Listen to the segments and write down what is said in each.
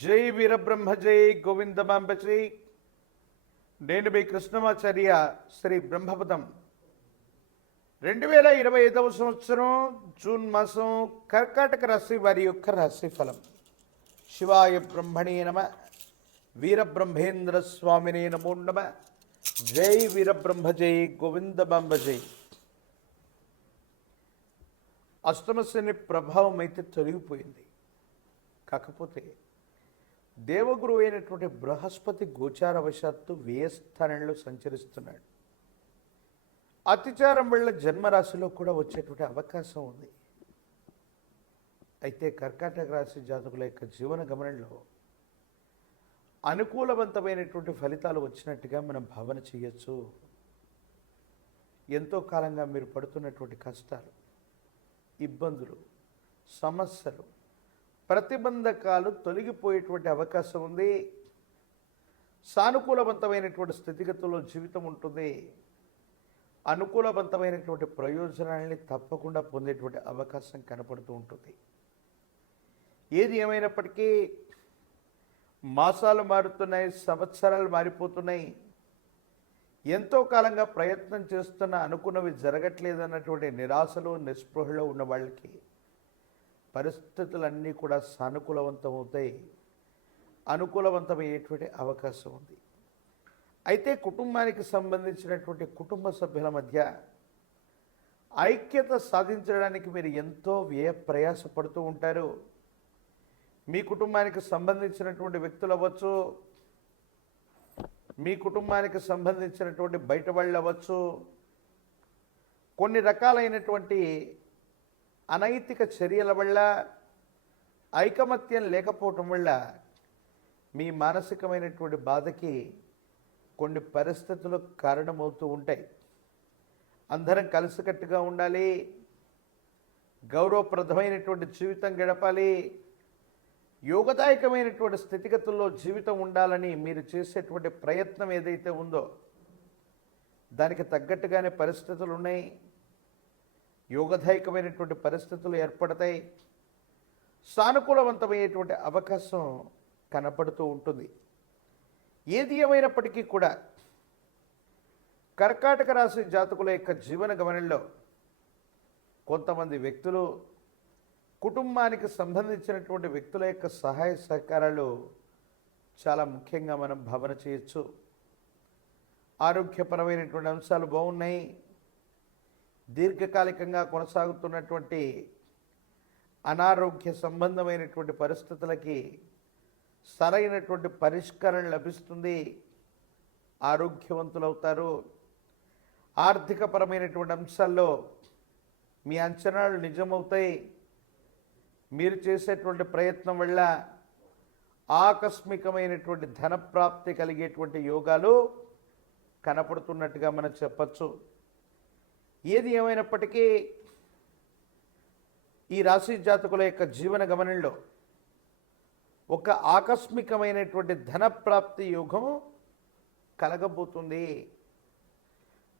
జై వీరబ్రహ్మ జై గోవిందమాంబ జై. నేను మీ కృష్ణమాచార్య శ్రీ బ్రహ్మపదం. రెండు వేల ఇరవై ఐదవ సంవత్సరం జూన్ మాసం కర్కాటక రాశి వారి యొక్క రాశిఫలం. శివాయ బ్రహ్మణే నమ వీరబ్రహ్మేంద్ర స్వామినే నమో నమ జై వీరబ్రహ్మ జై గోవిందమాంబ జై. అష్టమశని ప్రభావం అయితే తొలగిపోయింది. కాకపోతే దేవగురు అయినటువంటి బృహస్పతి గోచార వశాత్తు వ్యయస్థానంలో సంచరిస్తున్నాడు. అతిచారం వల్ల జన్మరాశిలో కూడా వచ్చేటువంటి అవకాశం ఉంది. అయితే కర్కాటక రాశి జాతకుల యొక్క జీవన గమనంలో అనుకూలవంతమైనటువంటి ఫలితాలు వచ్చినట్టుగా మనం భావన చేయొచ్చు. ఎంతో కాలంగా మీరు పడుతున్నటువంటి కష్టాలు ఇబ్బందులు సమస్యలు ప్రతిబంధకాలు తొలగిపోయేటువంటి అవకాశం ఉంది. సానుకూలవంతమైనటువంటి స్థితిగతుల్లో జీవితం ఉంటుంది. అనుకూలవంతమైనటువంటి ప్రయోజనాలని తప్పకుండా పొందేటువంటి అవకాశం కనపడుతూ ఉంటుంది. ఏది ఏమైనప్పటికీ మాసాలు మారుతున్నాయి సంవత్సరాలు మారిపోతున్నాయి. ఎంతో కాలంగా ప్రయత్నం చేస్తున్న అనుకున్నవి జరగట్లేదన్నటువంటి నిరాశలో నిస్పృహలో ఉన్న వాళ్ళకి పరిస్థితులన్నీ కూడా సానుకూలవంతమవుతాయి. అనుకూలవంతమయ్యేటువంటి అవకాశం ఉంది. అయితే కుటుంబానికి సంబంధించినటువంటి కుటుంబ సభ్యుల మధ్య ఐక్యత సాధించడానికి మీరు ఎంతో వ్యయ ప్రయాసపడుతూ ఉంటారు. మీ కుటుంబానికి సంబంధించినటువంటి వ్యక్తులు అవ్వచ్చు మీ కుటుంబానికి సంబంధించినటువంటి బయట వాళ్ళు అవ్వచ్చు కొన్ని రకాలైనటువంటి అనైతిక చర్యల వల్ల ఐకమత్యం లేకపోవటం వల్ల మీ మానసికమైనటువంటి బాధకి కొన్ని పరిస్థితులు కారణమవుతూ ఉంటాయి. అందరం కలిసికట్టుగా ఉండాలి. గౌరవప్రదమైనటువంటి జీవితం గడపాలి. యోగదాయకమైనటువంటి స్థితిగతుల్లో జీవితం ఉండాలని మీరు చేసేటువంటి ప్రయత్నం ఏదైతే ఉందో దానికి తగ్గట్టుగానే పరిస్థితులు ఉన్నాయి యోగదాయకమైనటువంటి పరిస్థితులు ఏర్పడతాయి. సానుకూలవంతమయ్యేటువంటి అవకాశం కనపడుతూ ఉంటుంది. ఏది ఏమైనప్పటికీ కూడా కర్కాటక రాశి జాతకుల యొక్క జీవన గమనంలో కొంతమంది వ్యక్తులు కుటుంబానికి సంబంధించినటువంటి వ్యక్తుల యొక్క సహాయ సహకారాలు చాలా ముఖ్యంగా మనం భావన చేయొచ్చు. ఆరోగ్యపరమైనటువంటి అంశాలు బాగున్నాయి. దీర్ఘకాలికంగా కొనసాగుతున్నటువంటి అనారోగ్య సంబంధమైనటువంటి పరిస్థితులకి సరైనటువంటి పరిష్కారం లభిస్తుంది. ఆరోగ్యవంతులవుతారు. ఆర్థికపరమైనటువంటి అంశాల్లో మీ అంచనాలు నిజమవుతాయి. మీరు చేసేటువంటి ప్రయత్నం వల్ల ఆకస్మికమైనటువంటి ధనప్రాప్తి కలిగేటువంటి యోగాలు కనపడుతున్నట్టుగా మనం చెప్పచ్చు. ఏది ఏమైనప్పటికీ ఈ రాశి జాతకుల యొక్క జీవన గమనంలో ఒక ఆకస్మికమైనటువంటి ధనప్రాప్తి యోగం కలగబోతుంది.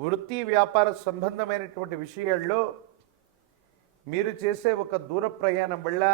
వృత్తి వ్యాపార సంబంధమైనటువంటి విషయాల్లో మీరు చేసే ఒక దూర ప్రయాణం వల్ల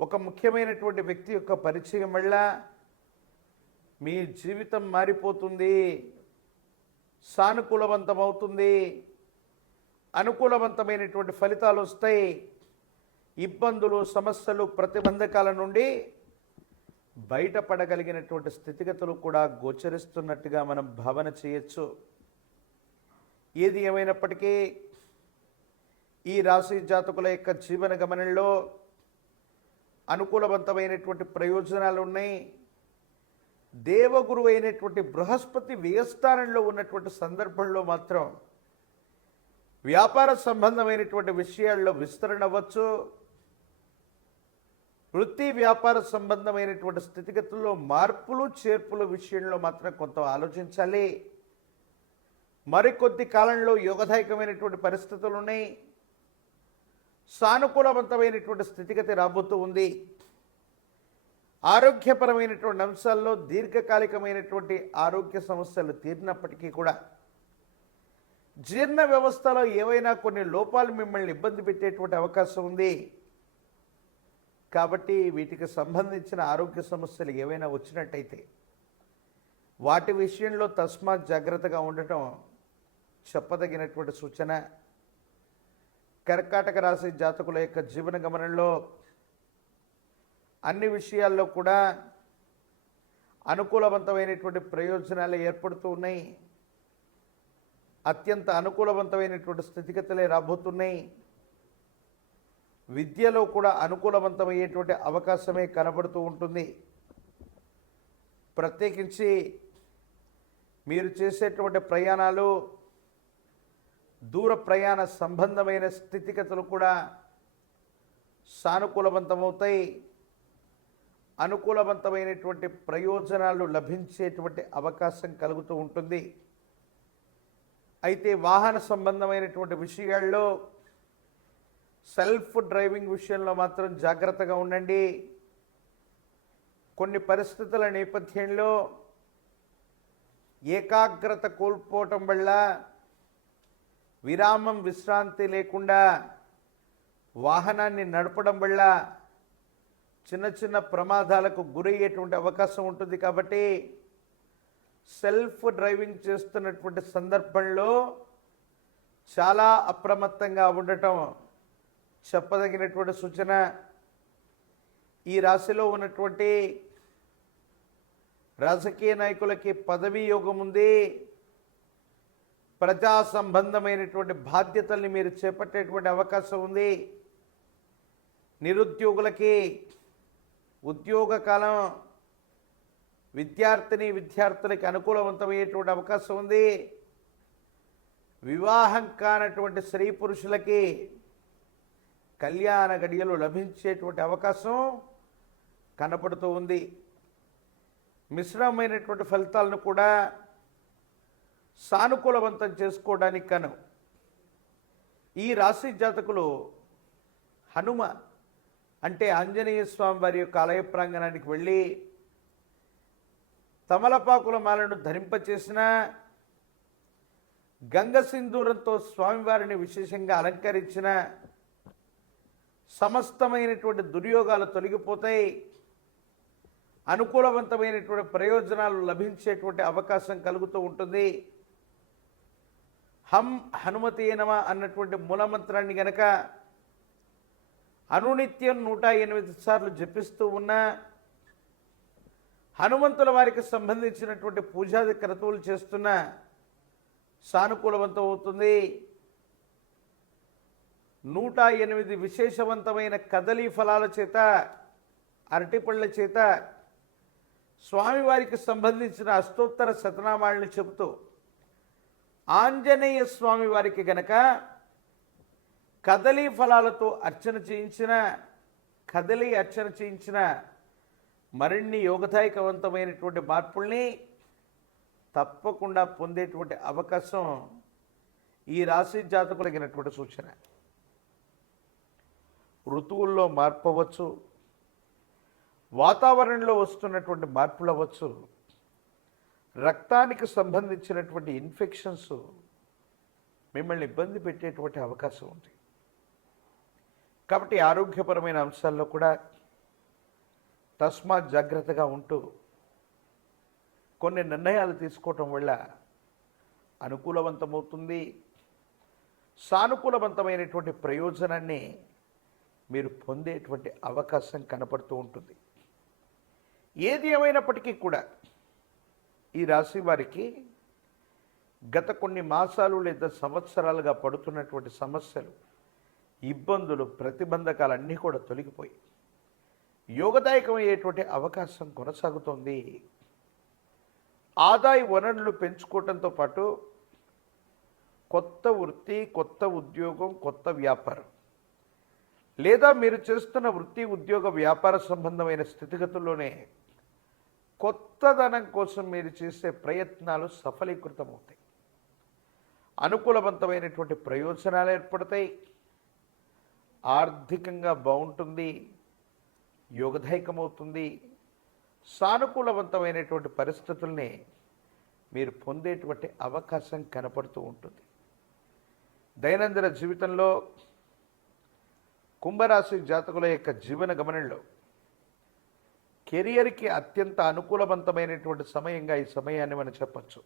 ఒక ముఖ్యమైనటువంటి వ్యక్తి యొక్క పరిచయం వల్ల మీ జీవితం మారిపోతుంది. సానుకూలవంతమవుతుంది. అనుకూలవంతమైనటువంటి ఫలితాలు వస్తాయి. ఇబ్బందులు సమస్యలు ప్రతిబంధకాల నుండి బయటపడగలిగినటువంటి స్థితిగతులు కూడా గోచరిస్తున్నట్టుగా మనం భావన చేయొచ్చు. ఏది ఏమైనప్పటికీ ఈ రాశి జాతకుల యొక్క జీవన గమనంలో అనుకూలవంతమైనటువంటి ప్రయోజనాలు ఉన్నాయి. దేవగురు అయినటువంటి బృహస్పతి వ్యయస్థానంలో ఉన్నటువంటి సందర్భంలో మాత్రం వ్యాపార సంబంధమైనటువంటి విషయాల్లో విస్తరణ అవ్వచ్చు. వృత్తి వ్యాపార సంబంధమైనటువంటి స్థితిగతుల్లో మార్పులు చేర్పుల విషయంలో మాత్రం కొంత ఆలోచించాలి. మరికొద్ది కాలంలో యోగదాయకమైనటువంటి పరిస్థితులు ఉన్నాయి సానుకూలవంతమైనటువంటి స్థితిగతి రాబోతూ ఉంది. ఆరోగ్యపరమైనటువంటి అంశాల్లో దీర్ఘకాలికమైనటువంటి ఆరోగ్య సమస్యలు తీరినప్పటికీ కూడా జీర్ణ వ్యవస్థలో ఏవైనా కొన్ని లోపాలు మిమ్మల్ని ఇబ్బంది పెట్టేటువంటి అవకాశం ఉంది. కాబట్టి వీటికి సంబంధించిన ఆరోగ్య సమస్యలు ఏవైనా వచ్చినట్టయితే వాటి విషయంలో తస్మాత్ జాగ్రత్తగా ఉండటం చెప్పదగినటువంటి సూచన. కర్కాటక రాశి జాతకుల యొక్క జీవన గమనంలో అన్ని విషయాల్లో కూడా అనుకూలవంతమైనటువంటి ప్రయోజనాలు ఏర్పడుతూ ఉన్నాయి. అత్యంత అనుకూలవంతమైనటువంటి స్థితిగతులే రాబోతున్నాయి. విద్యలో కూడా అనుకూలవంతమయ్యేటువంటి అవకాశమే కనబడుతూ ఉంటుంది. ప్రత్యేకించి మీరు చేసేటువంటి ప్రయాణాలు దూర ప్రయాణ సంబంధమైన స్థితిగతులు కూడా సానుకూలవంతమవుతాయి. అనుకూలవంతమైనటువంటి ప్రయోజనాలు లభించేటువంటి అవకాశం కలుగుతూ ఉంటుంది. అయితే వాహన సంబంధమైనటువంటి విషయాల్లో సెల్ఫ్ డ్రైవింగ్ విషయంలో మాత్రం జాగ్రత్తగా ఉండండి. కొన్ని పరిస్థితుల నేపథ్యంలో ఏకాగ్రత కోల్పోవటం వల్ల విరామం విశ్రాంతి లేకుండా వాహనాన్ని నడపడం వల్ల చిన్న చిన్న ప్రమాదాలకు గురయ్యేటువంటి అవకాశం ఉంటుంది కాబట్టి సెల్ఫ్ డ్రైవింగ్ చేస్తున్నటువంటి సందర్భంలో చాలా అప్రమత్తంగా ఉండటం చెప్పదగినటువంటి సూచన. ఈ రాశిలో ఉన్నటువంటి రాజకీయ నాయకులకి పదవీ యోగం ఉంది. ప్రజా సంబంధమైనటువంటి బాధ్యతల్ని మీరు చేపట్టేటువంటి అవకాశం ఉంది. నిరుద్యోగులకి ఉద్యోగ కాలం విద్యార్థిని విద్యార్థులకి అనుకూలవంతమయ్యేటువంటి అవకాశం ఉంది. వివాహం కానటువంటి స్త్రీ పురుషులకి కళ్యాణ గడియలు లభించేటువంటి అవకాశం కనపడుతూ ఉంది. మిశ్రమైనటువంటి ఫలితాలను కూడా సానుకూలవంతం చేసుకోవడానికి కను. ఈ రాశి జాతకులు హనుమ అంటే ఆంజనేయ స్వామి వారి యొక్క ఆలయ ప్రాంగణానికి వెళ్ళి తమలపాకుల మాలను ధరింపచేసిన గంగ సింధూరంతో స్వామివారిని విశేషంగా అలంకరించిన సమస్తమైనటువంటి దుర్యోగాలు తొలగిపోతాయి. అనుకూలవంతమైనటువంటి ప్రయోజనాలు లభించేటువంటి అవకాశం కలుగుతూ ఉంటుంది. హం హనుమతి నమ అన్నటువంటి మూలమంత్రాన్ని గనక అనునిత్యం నూట ఎనిమిది సార్లు జపిస్తూ ఉన్న హనుమంతుల వారికి సంబంధించినటువంటి పూజాది క్రతువులు చేస్తున్న సానుకూలవంతం అవుతుంది. నూట ఎనిమిది విశేషవంతమైన కదలీ ఫలాల చేత అరటిపళ్ళ చేత స్వామివారికి సంబంధించిన అష్టోత్తర శతనామాలను చెబుతూ ఆంజనేయ స్వామి వారికి గనక కదలీ ఫలాలతో అర్చన చేయించిన కదలి అర్చన చేయించిన మరిన్ని యోగదాయకవంతమైనటువంటి మార్పుల్ని తప్పకుండా పొందేటువంటి అవకాశం ఈ రాశి జాతకులగినటువంటి సూచన. ఋతువుల్లో మార్పు అవ్వచ్చు వాతావరణంలో వస్తున్నటువంటి మార్పులు అవ్వచ్చు రక్తానికి సంబంధించినటువంటి ఇన్ఫెక్షన్స్ మిమ్మల్ని ఇబ్బంది పెట్టేటువంటి అవకాశం ఉంది. కాబట్టి ఆరోగ్యపరమైన అంశాల్లో కూడా తస్మాత్ జాగ్రత్తగా ఉంటూ కొన్ని నిర్ణయాలు తీసుకోవటం వల్ల అనుకూలవంతమవుతుంది. సానుకూలవంతమైనటువంటి ప్రయోజనాన్ని మీరు పొందేటువంటి అవకాశం కనపడుతూ ఉంటుంది. ఏది ఏమైనప్పటికీ కూడా ఈ రాశి వారికి గత కొన్ని మాసాలు లేదా సంవత్సరాలుగా పడుతున్నటువంటి సమస్యలు ఇబ్బందులు ప్రతిబంధకాలన్నీ కూడా తొలగిపోయి యోగదాయకమయ్యేటువంటి అవకాశం కొనసాగుతోంది. ఆదాయ వనరులు పెంచుకోవడంతో పాటు కొత్త వృత్తి కొత్త ఉద్యోగం కొత్త వ్యాపారం లేదా మీరు చేస్తున్న వృత్తి ఉద్యోగ వ్యాపార సంబంధమైన స్థితిగతుల్లోనే కొత్తదనం కోసం మీరు చేసే ప్రయత్నాలు సఫలీకృతమవుతాయి. అనుకూలవంతమైనటువంటి ప్రయోజనాలు ఏర్పడతాయి. ఆర్థికంగా బాగుంటుంది యోగదాయకమవుతుంది సానుకూలవంతమైనటువంటి పరిస్థితుల్ని మీరు పొందేటువంటి అవకాశం కనపడుతూ ఉంటుంది. దైనందిన జీవితంలో కుంభరాశి జాతకుల యొక్క జీవన గమనంలో కెరియర్కి అత్యంత అనుకూలవంతమైనటువంటి సమయంగా ఈ సమయాన్ని మనం చెప్పచ్చు.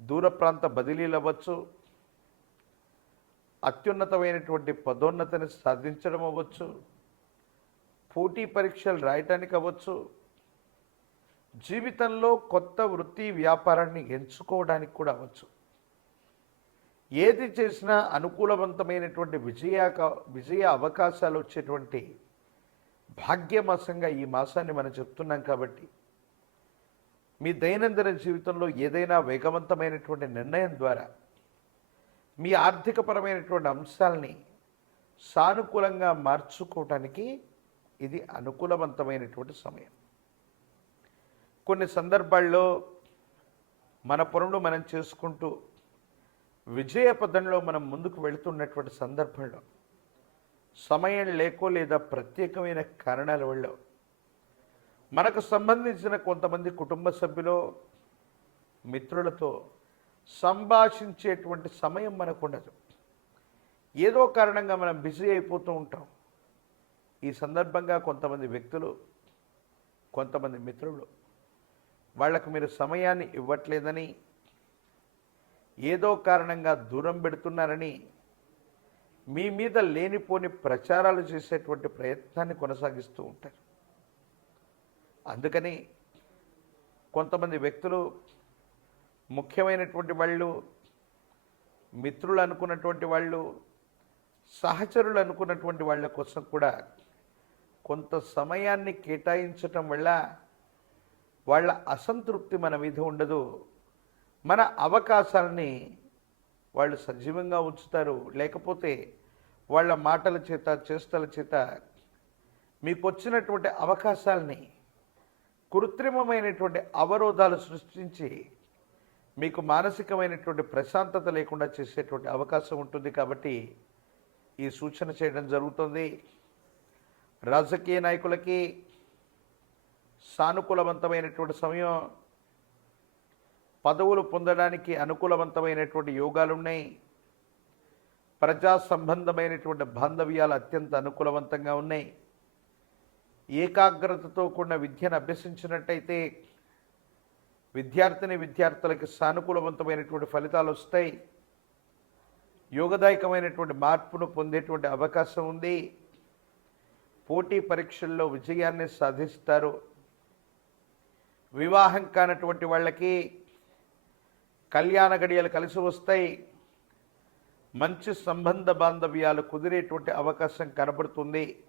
దూర ప్రాంత బదిలీలు అవ్వచ్చు అత్యున్నతమైనటువంటి పదోన్నతిని సాధించడం అవ్వచ్చు. పోటీ పరీక్షలు రాయటానికి అవ్వచ్చు. జీవితంలో కొత్త వృత్తి వ్యాపారాన్ని ఎంచుకోవడానికి కూడా అవ్వచ్చు. ఏది చేసినా అనుకూలవంతమైనటువంటి విజయ విజయ అవకాశాలు వచ్చేటువంటి భాగ్యమాసంగా ఈ మాసాన్ని మనం చెప్తున్నాం కాబట్టి మీ దైనందిన జీవితంలో ఏదైనా వేగవంతమైనటువంటి నిర్ణయం ద్వారా మీ ఆర్థికపరమైనటువంటి అంశాలని సానుకూలంగా మార్చుకోవటానికి ఇది అనుకూలవంతమైనటువంటి సమయం. కొన్ని సందర్భాల్లో మన పనులు మనం చేసుకుంటూ విజయ పదంలో మనం ముందుకు వెళుతున్నటువంటి సందర్భంలో సమయం లేకో లేదా ప్రత్యేకమైన కారణాల వల్ల మనకు సంబంధించిన కొంతమంది కుటుంబ సభ్యులు మిత్రులతో సంభాషించేటువంటి సమయం మనకు ఉండదు. ఏదో కారణంగా మనం బిజీ అయిపోతూ ఉంటాం. ఈ సందర్భంగా కొంతమంది వ్యక్తులు కొంతమంది మిత్రులు వాళ్ళకు మీరు సమయాన్ని ఇవ్వట్లేదని ఏదో కారణంగా దూరం పెడుతున్నారని మీ మీద లేనిపోని ప్రచారాలు చేసేటువంటి ప్రయత్నాన్ని కొనసాగిస్తూ ఉంటారు. అందుకని కొంతమంది వ్యక్తులు ముఖ్యమైనటువంటి వాళ్ళు మిత్రులు అనుకున్నటువంటి వాళ్ళు సహచరులు అనుకున్నటువంటి వాళ్ళ కోసం కూడా కొంత సమయాన్ని కేటాయించటం వల్ల వాళ్ళ అసంతృప్తి మన మీద ఉండదు. మన అవకాశాలని వాళ్ళు సజీవంగా ఉంచుతారు. లేకపోతే వాళ్ళ మాటల చేత చేష్టల చేత మీకు వచ్చినటువంటి అవకాశాలని కృత్రిమమైనటువంటి అవరోధాలు సృష్టించి మీకు మానసికమైనటువంటి ప్రశాంతత లేకుండా చేసేటువంటి అవకాశం ఉంటుంది కాబట్టి ఈ సూచన చేయడం జరుగుతుంది. రాజకీయ నాయకులకి సానుకూలవంతమైనటువంటి సమయం పదవులు పొందడానికి అనుకూలవంతమైనటువంటి యోగాలు ఉన్నాయి ప్రజా సంబంధమైనటువంటి బాంధవ్యాలు అత్యంత అనుకూలవంతంగా ఉన్నాయి. ఏకాగ్రతతో కూడిన విద్యను అభ్యసించినట్టయితే విద్యార్థిని విద్యార్థులకి సానుకూలవంతమైనటువంటి ఫలితాలు వస్తాయి. యోగదాయకమైనటువంటి మార్పును పొందేటువంటి అవకాశం ఉంది. పోటీ పరీక్షల్లో విజయాన్ని సాధిస్తారు. వివాహం కానటువంటి వాళ్ళకి కళ్యాణ గడియలు కలిసి వస్తాయి. మంచి సంబంధ బాంధవ్యాలు కుదిరేటువంటి అవకాశం కనబడుతుంది.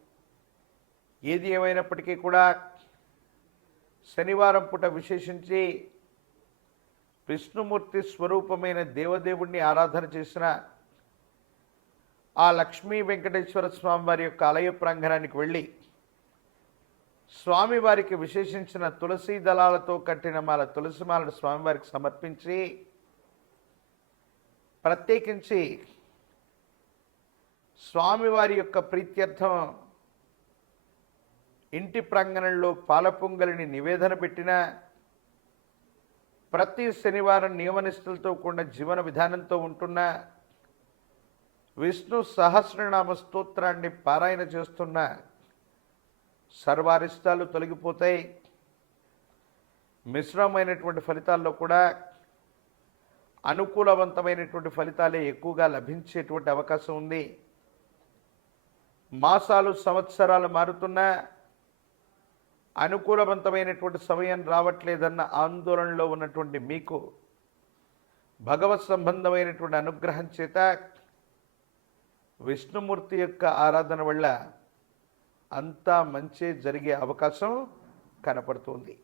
ఏది ఏమైనప్పటికీ కూడా శనివారం పూట విశేషించి విష్ణుమూర్తి స్వరూపమైన దేవదేవుణ్ణి ఆరాధన చేసిన ఆ లక్ష్మీ వెంకటేశ్వర స్వామి వారి యొక్క ఆలయ ప్రాంగణానికి వెళ్ళి స్వామివారికి విశేషించిన తులసి దళాలతో కట్టిన మాల తులసిమాలను స్వామివారికి సమర్పించి ప్రత్యేకించి స్వామివారి యొక్క ప్రీత్యర్థం ఇంటి ప్రాంగణంలో పాలపొంగలిని నివేదన పెట్టిన ప్రతి శనివారం నియమనిష్టలతో కూడిన జీవన విధానంతో ఉంటున్న విష్ణు సహస్రనామ స్తోత్రాన్ని పారాయణ చేస్తున్న సర్వారిష్టాలు తొలగిపోతాయి. మిశ్రమైనటువంటి ఫలితాల్లో కూడా అనుకూలవంతమైనటువంటి ఫలితాలే ఎక్కువగా లభించేటువంటి అవకాశం ఉంది. మాసాలు సంవత్సరాలు మారుతున్నా అనుకూలవంతమైనటువంటి సమయం రావట్లేదన్న ఆందోళనలో ఉన్నటువంటి మీకు భగవత్ సంబంధమైనటువంటి అనుగ్రహం చేత విష్ణుమూర్తి యొక్క ఆరాధన వల్ల అంతా మంచి జరిగే అవకాశం కనపడుతుంది.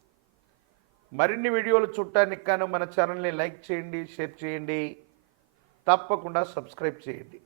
మరిన్ని వీడియోలు చూడటానికి కాను మన ఛానల్ని లైక్ చేయండి షేర్ చేయండి. తప్పకుండా సబ్స్క్రైబ్ చేయండి.